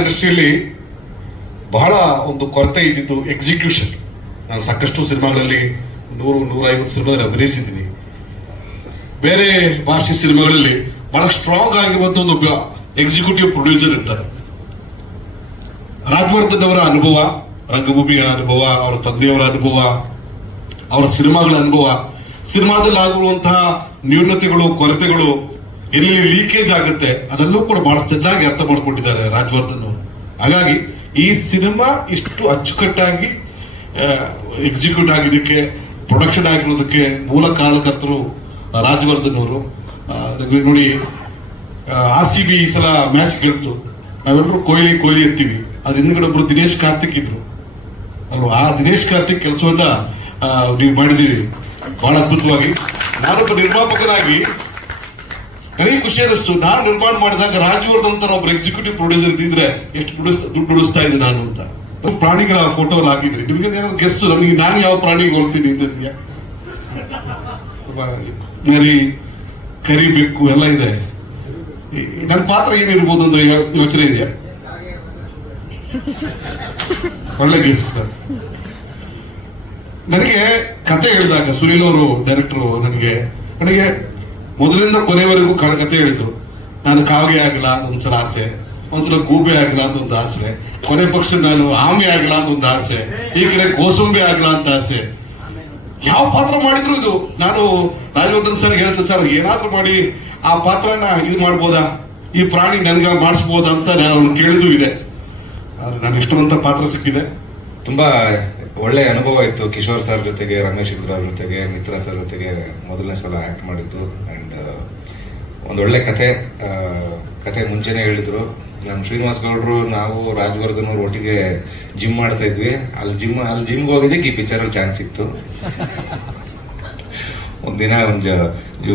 ಇಂಡಸ್ಟ್ರಿಯಲ್ಲಿ ಬಹಳ ಒಂದು ಕೊರತೆ ಇದ್ದಿದ್ದು ಎಕ್ಸಿಕ್ಯೂಷನ್. ನಾನು ಸಾಕಷ್ಟು ಸಿನಿಮಾಗಳಲ್ಲಿ 100-150 ಸಿನಿಮಾದಲ್ಲಿ ಅಭಿನಯಿಸಿದ್ದೀನಿ. ಬೇರೆ ಭಾಷೆ ಸಿನಿಮಾಗಳಲ್ಲಿ ಬಹಳ ಸ್ಟ್ರಾಂಗ್ ಆಗಿರುವಂತ ಒಂದು ಎಕ್ಸಿಕ್ಯೂಟಿವ್ ಪ್ರೊಡ್ಯೂಸರ್ ಇರ್ತಾರೆ. ರಾಜವರ್ಧನ್ ಅವರ ಅನುಭವ, ರಂಗಭೂಮಿಯ ಅನುಭವ, ಅವರ ತಂದೆಯವರ ಅನುಭವ, ಅವರ ಸಿನಿಮಾಗಳ ಅನುಭವ, ಸಿನಿಮಾದಲ್ಲಿ ಆಗಿರುವಂತಹ ನ್ಯೂನತೆಗಳು, ಕೊರತೆಗಳು, ಎಲ್ಲಿ ಲೀಕೇಜ್ ಆಗುತ್ತೆ ಅದೆಲ್ಲೂ ಕೂಡ ಬಹಳ ಚೆನ್ನಾಗಿ ಅರ್ಥ ಮಾಡ್ಕೊಂಡಿದ್ದಾರೆ ರಾಜವರ್ಧನ್ ಅವರು. ಹಾಗಾಗಿ ಈ ಸಿನಿಮಾ ಇಷ್ಟು ಅಚ್ಚುಕಟ್ಟಾಗಿ ಎಕ್ಸಿಕ್ಯೂಟ್ ಆಗಿದ್ದಕ್ಕೆ, ಪ್ರೊಡಕ್ಷನ್ ಆಗಿರೋದಕ್ಕೆ ಮೂಲ ಕಾರಣಕರ್ತರು ರಾಜವರ್ಧನ್ ಅವರು. ನೋಡಿ, RCB ಈ ಸಲ ಮ್ಯಾಚ್ ಗೆಲ್ತು, ನಾವೆಲ್ಲರೂ ಕೊಹ್ಲಿ ಅಂತೀವಿ. ಅದ್ ಹಿಂದ್ಗಡೆ ಒಬ್ರು ದಿನೇಶ್ ಕಾರ್ತಿಕ್ ಇದ್ರು ಅಲ್ವಾ. ಆ ದಿನೇಶ್ ಕಾರ್ತಿಕ್ ಕೆಲಸವನ್ನ ನೀವು ಮಾಡಿದ್ದೀರಿ ಬಹಳ ಅದ್ಭುತವಾಗಿ. ನಾನೊಬ್ಬ ನಿರ್ಮಾಪಕನಾಗಿ ನನಗೆ ಖುಷಿಯಾದಷ್ಟು, ನಾನು ನಿರ್ಮಾಣ ಮಾಡಿದಾಗ ರಾಜವರ್ಧನ್ ತರ ಒಬ್ಬರು ಎಕ್ಸಿಕ್ಯೂಟಿವ್ ಪ್ರೊಡ್ಯೂಸರ್ ಇದ್ದಿದ್ರೆ ಎಷ್ಟು ದುಡ್ಡು ಉಳಿಸ್ತಾ ಇದ್ದೆ ನಾನು ಅಂತ. ಪ್ರಾಣಿಗಳ ಫೋಟೋ ಎಲ್ಲ ಹಾಕಿದ್ರಿ. ನಿಮಗೆ ಏನಾದ್ರು ಗೆಸ್ಟ್, ನಮಗೆ ನಾನು ಯಾವ ಪ್ರಾಣಿಗೆ ಹೋಗ್ತೀನಿ ಅಂತ, ನರಿ, ಕರಿ, ಬೆಕ್ಕು ಎಲ್ಲ ಇದೆ. ನನ್ನ ಪಾತ್ರ ಏನಿರ್ಬೋದು ಅಂತ ಯೋಚನೆ ಇದೆಯಾ? ಒಳ್ಳೆ ಗೆಸ್ಟ್ ಸರ್. ನನಗೆ ಕತೆ ಹೇಳಿದಾಗ ಸುನೀಲ್ ಅವರು ಡೈರೆಕ್ಟರ್ ನನಗೆ ಮೊದಲಿಂದ ಕೊನೆವರೆಗೂ ಕತೆ ಹೇಳಿದ್ರು. ನಾನು ಕಾಗೆ ಆಗಿಲ್ಲ ಅಂತ ಒಂದ್ಸಲ ಆಸೆ, ಒಂದ್ಸಲ ಗೂಬೆ ಆಗಿಲ್ಲ ಅಂತ ಒಂದು ಆಸೆ, ಕೊನೆ ಪಕ್ಷ ನಾನು ಆಮೆ ಆಗಿಲ್ಲ ಅಂತ ಒಂದು ಆಸೆ, ಈ ಕಡೆ ಗೋಸಂಬೆ ಆಗಿಲ್ಲ ಅಂತ ಆಸೆ. ಯಾವ ಪಾತ್ರ ಮಾಡಿದ್ರು ಇದು ನಾನು ರಾಜವರ್ಧನ್ ಸರ್ ಹೇಳಿಸ, ಸರ್ ಏನಾದ್ರೂ ಮಾಡಿ ಆ ಪಾತ್ರನ ಇದು ಮಾಡ್ಬೋದಾ, ಈ ಪ್ರಾಣಿ ನನ್ಗ ಮಾಡಿಸ್ಬೋದಾ ಅಂತ ನಾನು ಕೇಳಿದ್ದು ಇದೆ. ಆದ್ರೆ ನಾನು ಇಷ್ಟವಂತ ಪಾತ್ರ ಸಿಕ್ಕಿದೆ. ತುಂಬಾ ಒಳ್ಳೆ ಅನುಭವ ಇತ್ತು. ಕಿಶೋರ್ ಸರ್ ಜೊತೆಗೆ, ರಮೇಶ್ ಇದ್ರ ಅವ್ರ ಜೊತೆಗೆ, ಮಿತ್ರ ಸರ್ ಜೊತೆಗೆ ಮೊದಲನೇ ಸಲ ಆಕ್ಟ್ ಮಾಡಿದ್ದು. ಅಂಡ್ ಒಂದೊಳ್ಳೆ ಕತೆ ಮುಂಚೆನೆ ಹೇಳಿದ್ರು. ನಮ್ಮ ಶ್ರೀನಿವಾಸ್ ಗೌಡ್ರು, ನಾವು ರಾಜವರ್ಧನ್ ಅವ್ರು ಒಟ್ಟಿಗೆ ಜಿಮ್ ಮಾಡ್ತಾ ಇದ್ವಿ. ಅಲ್ಲಿ ಜಿಮ್ಗೆ ಹೋಗಿದ್ದಕ್ಕೆ ಈ ಪಿಕ್ಚರ್ ಅಲ್ಲಿ ಚಾನ್ಸ್ ಸಿಕ್ತು. ಒಂದಿನ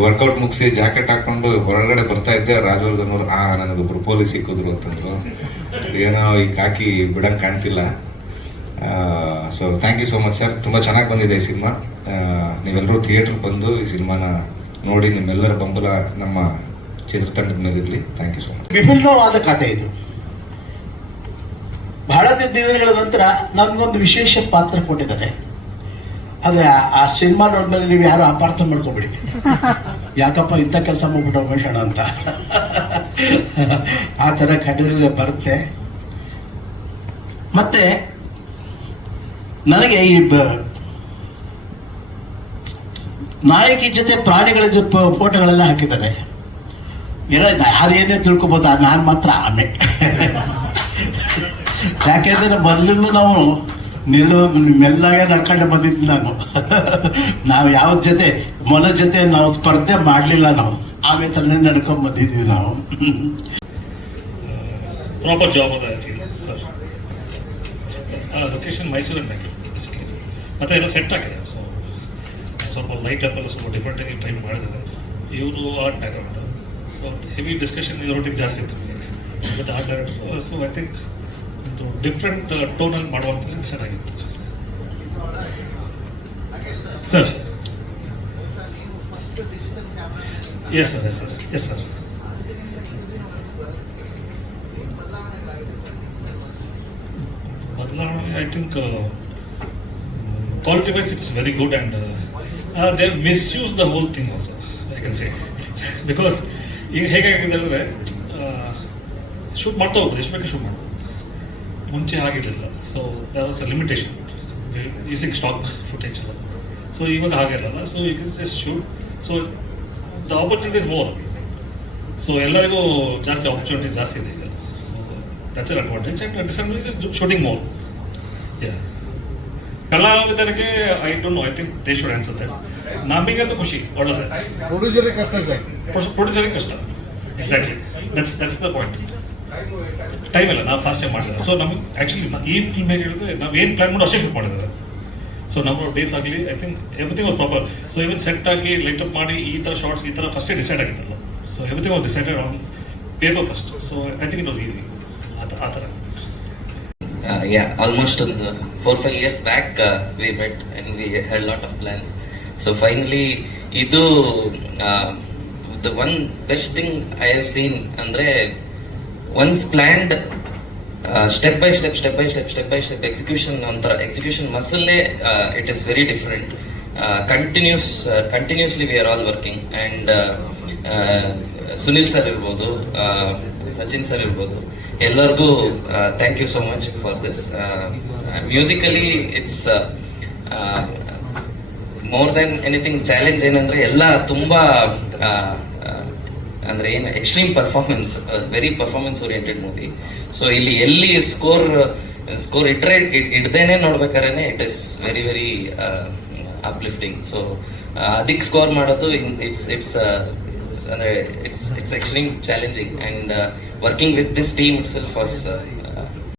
ವರ್ಕೌಟ್ ಮುಗಿಸಿ ಜಾಕೆಟ್ ಹಾಕೊಂಡು ಹೊರಗಡೆ ಬರ್ತಾ ಇದ್ದೆ. ರಾಜವರ್ಧನ್ ಅವರು ನನಗೊಬ್ರು ಪೊಲೀಸ್ ಸಿಕ್ಕಿದ್ರು ಅಂತಂದ್ರು. ಏನೋ ಈ ಕಾಕಿ ಬಿಡಂಗ್ ಕಾಣ್ತಿಲ್ಲ. So thank you so much sir. ತುಂಬ ಚೆನ್ನಾಗಿ ಬಂದಿದೆ ಈ ಸಿನಿಮಾ. ನೀವೆಲ್ಲರೂ ಥಿಯೇಟರ್ ಬಂದು ಈ ಸಿನಿಮಾನ ನೋಡಿ ನಿಮ್ಮೆಲ್ಲರ ಬೆಂಬಲ ನಮ್ಮ ಚಿತ್ರತಂಡದ ಮೇಲೆ ಇರಲಿ. Thank you so much. ವಿಭಿನ್ನವಾದ ಕಥೆ ಇದು. ಬಹಳ ದಿನಗಳ ನಂತರ ನನ್ಗೊಂದು ವಿಶೇಷ ಪಾತ್ರ ಕೊಟ್ಟಿದ್ದಾರೆ. ಆದ್ರೆ ಆ ಸಿನಿಮಾ ನೋಡಿದ್ಮೇಲೆ ನೀವು ಯಾರು ಅಪಾರ್ಥ ಮಾಡ್ಕೋಬೇಡಿ, ಯಾಕಪ್ಪ ಇಂಥ ಕೆಲಸ ಮಾಡ್ಬಿಟ್ಟು ಮನುಷ್ಯಣ ಅಂತ. ಆ ಥರ ಕಥೆ ಬರುತ್ತೆ. ಮತ್ತೆ ನನಗೆ ಈ ನಾಯಕಿ ಜೊತೆ ಪ್ರಾಣಿಗಳ ಜೊತೆ ಫೋಟೋಗಳೆಲ್ಲ ಹಾಕಿದ್ದಾರೆ. ಯಾರೇನೇ ತಿಳ್ಕೊಬೋದು, ನಾನು ಮಾತ್ರ ಆಮೆ. ಯಾಕೆಂದ್ರೆ ಮೊದಲಿಂದ ನಾವು ಮೆಲ್ಲಗೆ ನಡ್ಕೊಂಡು ಬಂದಿದ್ದು ನಾನು. ನಾವು ಯಾವ ಜೊತೆ ಮೊಲ ಜೊತೆ ನಾವು ಸ್ಪರ್ಧೆ ಮಾಡಲಿಲ್ಲ. ನಾವು ಆಮೆ ಥರನೇ ನಡ್ಕೊಂಡ್ ಬಂದಿದ್ದೀವಿ ನಾವು. ಪ್ರಾಪರ್ ಜಾಬ್ ಅದ ಸರ್. ಲೊಕೇಶನ್ ಮೈಸೂರು ಮತ್ತೆ ಎಲ್ಲ ಸೆಟ್ ಆಗಿದೆ. ಸೊ ಸ್ವಲ್ಪ ಲೈಟ್ ಅಪ್ ಎಲ್ಲ ಸ್ವಲ್ಪ ಡಿಫ್ರೆಂಟಾಗಿ ಟ್ರೈ ಮಾಡಿದ್ದಾರೆ. ಇವರು art background, so heavy discussion ಇದರೊಟ್ಟಿಗೆ ಜಾಸ್ತಿ ಇತ್ತು ಮತ್ತು art director. So I think ಒಂದು ಡಿಫ್ರೆಂಟ್ ಟೋನಲ್ಲಿ ಮಾಡುವಂಥದ್ದು ಚೆನ್ನಾಗಿತ್ತು sir. Yes sir, yes sir, yes sir. ಬದಲಾವಣೆ I think quality wise it's very good, and they misuse the whole thing also, I can say. Because ಈಗ ಹೇಗಾಗಿದೆ ಅಂದರೆ shoot ಮಾಡ್ತಾ ಹೋಗ್ಬೋದು, ಎಷ್ಟು ಬೇಕು ಶೂಟ್ ಮಾಡ್ಬೋದು. ಮುಂಚೆ ಆಗಿರಲಿಲ್ಲ. So there was a limitation using stock footage ಎಲ್ಲ. ಸೊ ಇವಾಗ ಹಾಗಿರಲ್ಲ. So you can just shoot. So the opportunity is more. So ಎಲ್ಲರಿಗೂ ಜಾಸ್ತಿ ಆಪರ್ಚುನಿಟಿ ಜಾಸ್ತಿ ಇದೆ ಈಗ. So that's an advantage. And December is shooting more. Yeah, ಕಲಾವಿದರಿಗೆ I don't know, I think they should answer that. ನಮಗಂತೂ ಖುಷಿ, ಒಳ್ಳೆದೇ. ಪ್ರೊಡ್ಯೂಸರಿಗೆ ಕಷ್ಟ ಸರ್, ಪ್ರೊಡ್ಯೂಸರಿಗೆ ಕಷ್ಟ. Exactly, that's the point. Time ಇಲ್ಲ, ನಾವು ಫಾಸ್ಟ್ ಟೈಮ್ ಮಾಡಿದ್ರೆ. ಸೊ ನಮಗೆ ಆ್ಯಕ್ಚುಲಿ ಈ ಫಿಲ್ಮ್ ಹೇಗೆ ಹೇಳಿದ್ರೆ ನಾವು ಏನು ಪ್ಲಾನ್ ಮಾಡೋ ಅಷ್ಟೇ ಶೂಟ್ ಮಾಡಿದ್ದಾರೆ. ಸೊ ನಮ್ಮ ಡೇಸ್ ಆಗಲಿ I think everything was proper. So even set ಆಗಿ ಲೈಟ್ ಅಪ್ ಮಾಡಿ ಈ ಥರ ಶಾರ್ಟ್ಸ್ ಈ ಥರ ಫಸ್ಟೇ ಡಿಸೈಡ್ ಆಗಿತ್ತಲ್ಲ. So everything was decided on paper first. So I think it was easy ಆ ಥರ. Yeah, almost 4-5 years back we met and we had a lot of plans. So finally, the one best thing I have seen, andre once planned step by step execution ಒಂಥರ execution ಮಸಲ್ಲೇ it is very different. Continuously we are all working and Sunil sir ಇರ್ಬೋದು, Sachin sir ಇರ್ಬೋದು, ಎಲ್ಲರಿಗೂ thank you so much for this. Musically it's more than anything challenge ಏನಂದ್ರೆ ಎಲ್ಲ ತುಂಬಾ ಅಂದ್ರೆ ಏನು extreme performance, very performance oriented movie. So ಇಲ್ಲಿ ಎಲ್ಲಿ ಸ್ಕೋರ್ ಇಡ್ದೇನೆ ನೋಡ್ಬೇಕಾದ್ರೆ it is very very uplifting. So ಅದಕ್ಕೆ ಸ್ಕೋರ್ ಮಾಡೋದು ಇಟ್ಸ್ ಅಂದ್ರೆ it's extreme challenging, and working with this team it self was